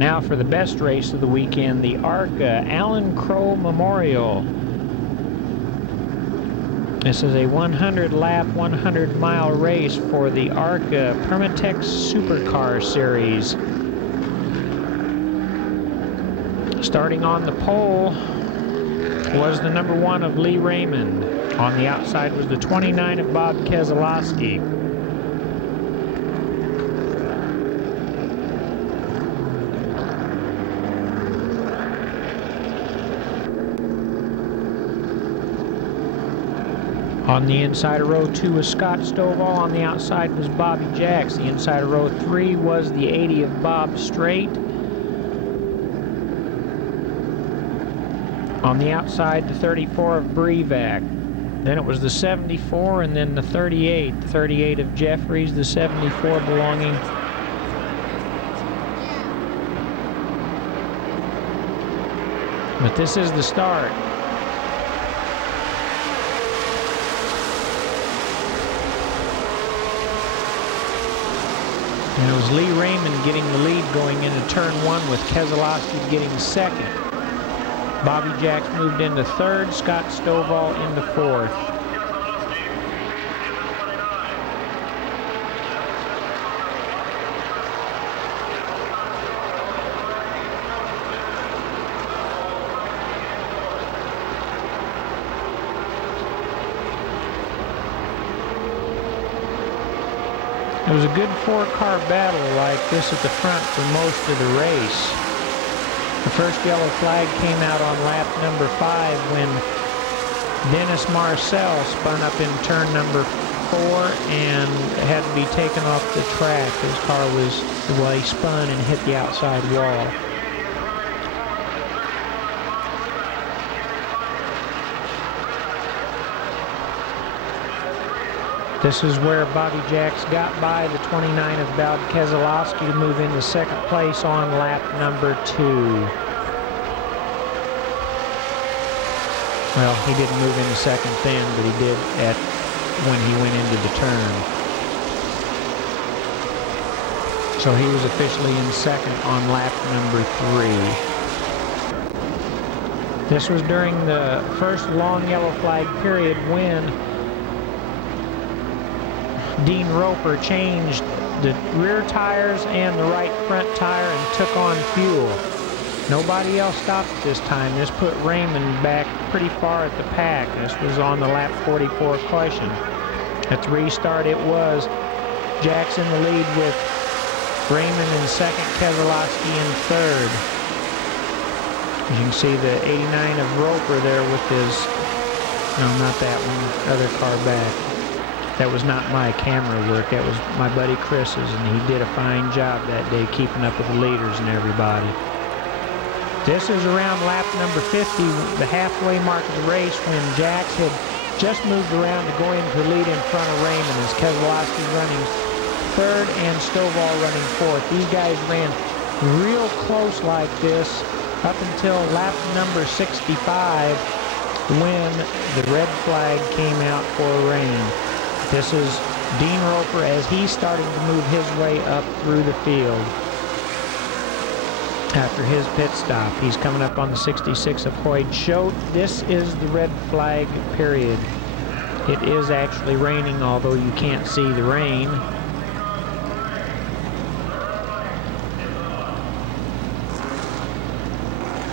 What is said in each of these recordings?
Now for the best race of the weekend, the ARCA Alan Crow Memorial. This is a 100-lap, 100-mile race for the ARCA Permatex Supercar Series. Starting on the pole was the number 1 of Lee Raymond. On the outside was the 29 of Bob Keselowski. On the inside of row 2 was Scott Stovall. On the outside was Bobby Jacks. The inside of row 3 was the 80 of Bob Strait. On the outside, the 34 of Brevac. Then it was the 74 and then the 38. The 38 of Jeffries, the 74 belonging but this is the start. And it was Lee Raymond getting the lead going into turn 1 with Keselowski getting second. Bobby Jacks moved into third, Scott Stovall into fourth. It was a good 4-car battle like this at the front for most of the race. The first yellow flag came out on lap number 5 when Dennis Marcel spun up in turn number 4 and had to be taken off the track. His car was, well, he spun and hit the outside wall. This is where Bobby Jacks got by the 29 of Bob Keselowski to move into second place on lap number 2. Well, he didn't move into second then, but he did when he went into the turn. So he was officially in second on lap number 3. This was during the first long yellow flag period when Dean Roper changed the rear tires and the right front tire and took on fuel. Nobody else stopped at this time. This put Raymond back pretty far at the pack. This was on the lap 44 caution. At the restart it was Jacks in the lead with Raymond in second, Keselowski in third. As you can see the 89 of Roper there with his, no, not that one, other car back. That was not my camera work, that was my buddy Chris's, and he did a fine job that day keeping up with the leaders and everybody. This is around lap number 50, the halfway mark of the race, when Jacks had just moved around to go into the lead in front of Raymond as Keselowski running third and Stovall running fourth. These guys ran real close like this up until lap number 65 when the red flag came out for rain. This is Dean Roper as he's starting to move his way up through the field after his pit stop. He's coming up on the 66 of Hoyt Choate. This is the red flag period. It is actually raining, although you can't see the rain.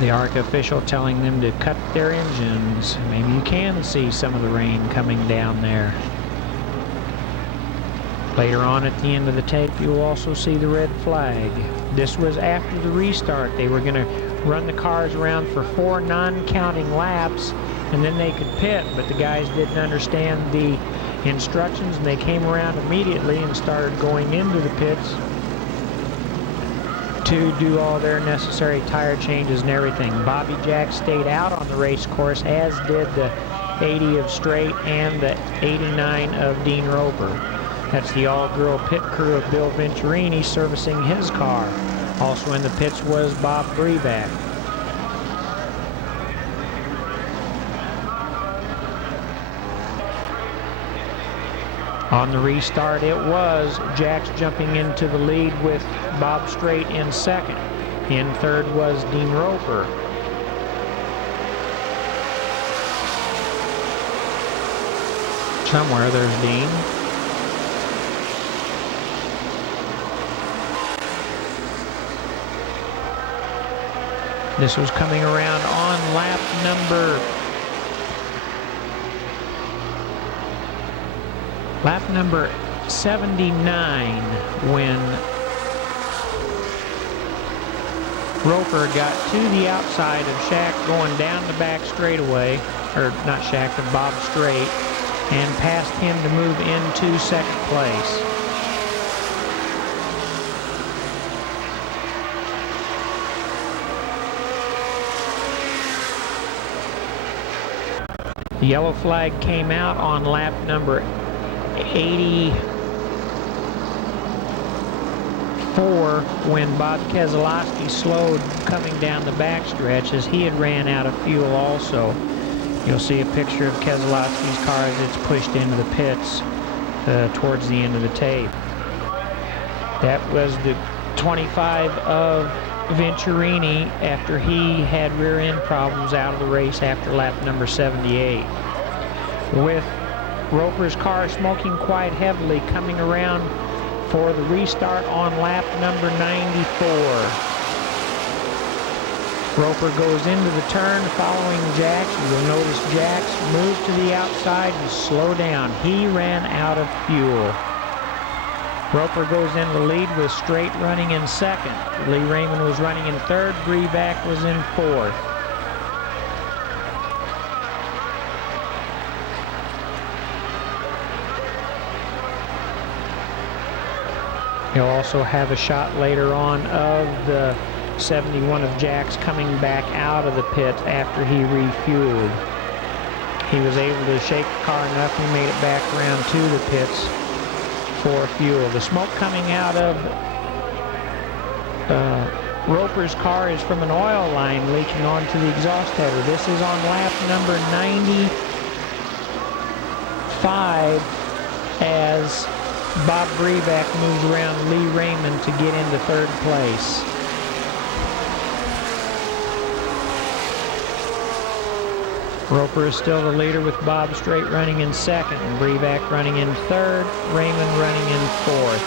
The ARCA official telling them to cut their engines. Maybe you can see some of the rain coming down there. Later on at the end of the tape, you'll also see the red flag. This was after the restart. They were going to run the cars around for 4 non-counting laps, and then they could pit, but the guys didn't understand the instructions, and they came around immediately and started going into the pits to do all their necessary tire changes and everything. Bobby Jacks stayed out on the race course, as did the 80 of Strait and the 89 of Dean Roper. That's the all-girl pit crew of Bill Venturini servicing his car. Also in the pits was Bob Brevac. On the restart, it was Jacks jumping into the lead with Bob Strait in second. In third was Dean Roper. Somewhere there's Dean. This was coming around on lap number 79 when Roper got to the outside of Shack going down the back straightaway, or not Shack, but Bob Straight, and passed him to move into second place. The yellow flag came out on lap number 84 when Bob Keselowski slowed coming down the backstretch as he had ran out of fuel also. You'll see a picture of Keselowski's car as it's pushed into the pits towards the end of the tape. That was the 25 of Venturini after he had rear end problems out of the race after lap number 78. With Roper's car smoking quite heavily coming around for the restart on lap number 94. Roper goes into the turn following Jax. You'll notice Jax moved to the outside and slow down. He ran out of fuel. Roper goes in the lead with Straight running in second. Lee Raymond was running in third. Breback was in fourth. You'll also have a shot later on of the 71 of Jax coming back out of the pit after he refueled. He was able to shake the car enough he made it back around to the pits for fuel. The smoke coming out of Roper's car is from an oil line leaking onto the exhaust header. This is on lap number 95 as Bob Breback moves around Lee Raymond to get into third place. Roper is still the leader with Bob Straight running in second and Breback running in third, Raymond running in fourth.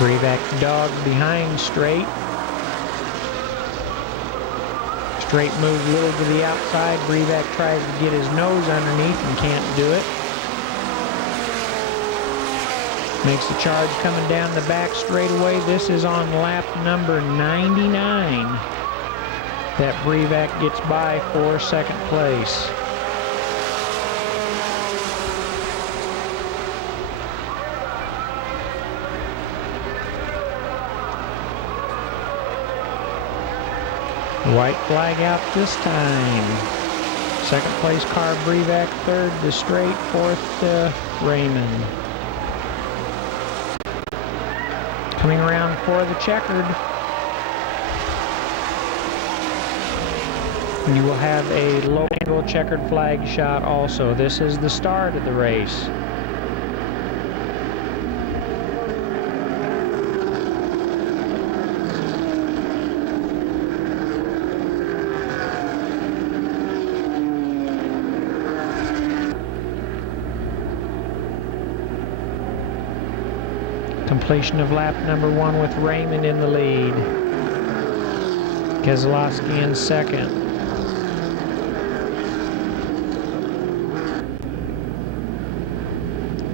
Breback dogs behind Straight. Straight moves a little to the outside. Breback tries to get his nose underneath and can't do it. Makes the charge coming down the back straightaway. This is on lap number 99 that Breback gets by for second place. White flag out this time. Second place car Breback, third to Straight, fourth to Raymond. Coming around for the checkered. You will have a low angle checkered flag shot also. This is the start of the race. Completion of lap number 1 with Raymond in the lead. Keselowski in second.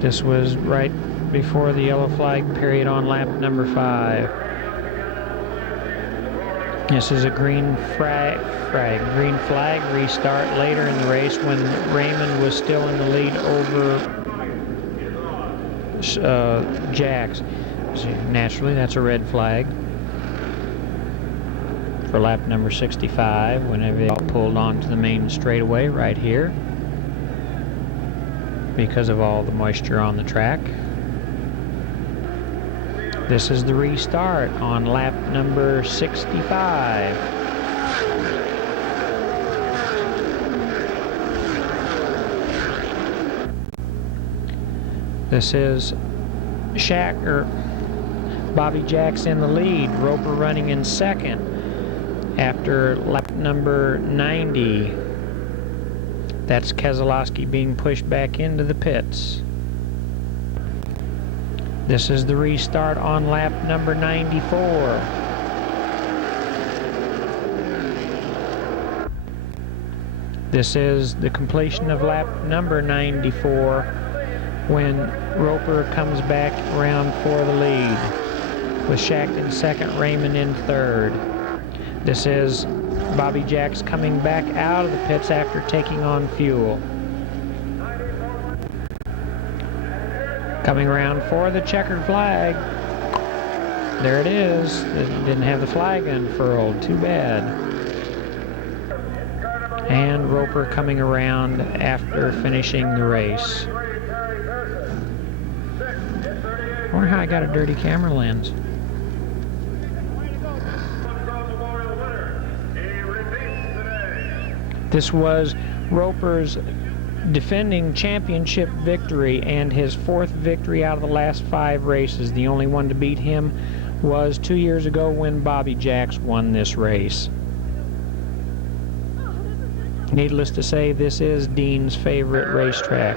This was right before the yellow flag period on lap number 5. This is a green flag restart later in the race when Raymond was still in the lead over Jax. So naturally, that's a red flag for lap number 65 whenever they all pulled onto the main straightaway right here because of all the moisture on the track. This is the restart on lap number 65. This is Bobby Jacks in the lead, Roper running in second after lap number 90. That's Keselowski being pushed back into the pits. This is the restart on lap number 94. This is the completion of lap number 94 when Roper comes back around for the lead, with Schacht in second, Raymond in third. This is Bobby Jacks coming back out of the pits after taking on fuel. Coming around for the checkered flag. There it is. It didn't have the flag unfurled. Too bad. And Roper coming around after finishing the race. I wonder how I got a dirty camera lens. This was Roper's defending championship victory and his fourth victory out of the last 5 races. The only one to beat him was 2 years ago when Bobby Jacks won this race. Needless to say, this is Dean's favorite racetrack.